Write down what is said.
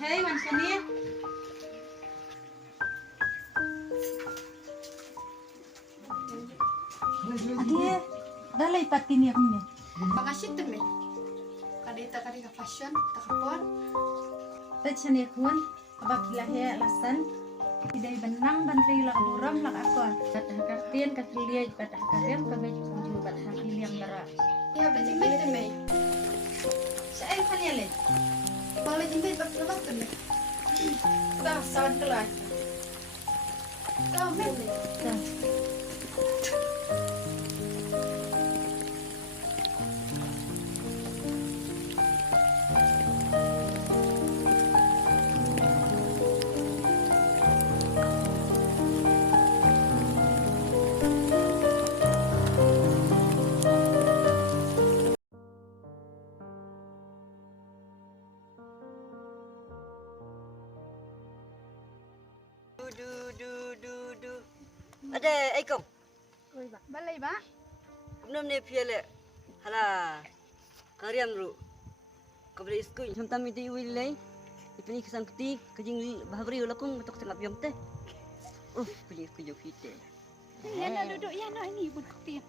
Hei, macam ni. Adik, dah lah ipati ni aku ni. Makasih tu me. Kadita kadita fashion takapon. Tak cani kun, abak lahir alasan. Tidak benang bantri lak buram lak akon. Kata kartian kata liat pada karyam kami tuju pada hakil yang berat. Ya berjimit tu me. Saya kali le. Malah jimit bak lemak tu me. Dah sawan kelas. Kau me. Dah. Du. Ada ikong. Oi ba. Balai ba? Belum ni piala. Hala. Karyam ru. Kabel iskui. Samtam itu wilai. Ipini kesan keti kejing bahabri ulakung betok tengap yom teh. Pilih ku jo kita. Ya nak duduk ya nak ini buat kopi.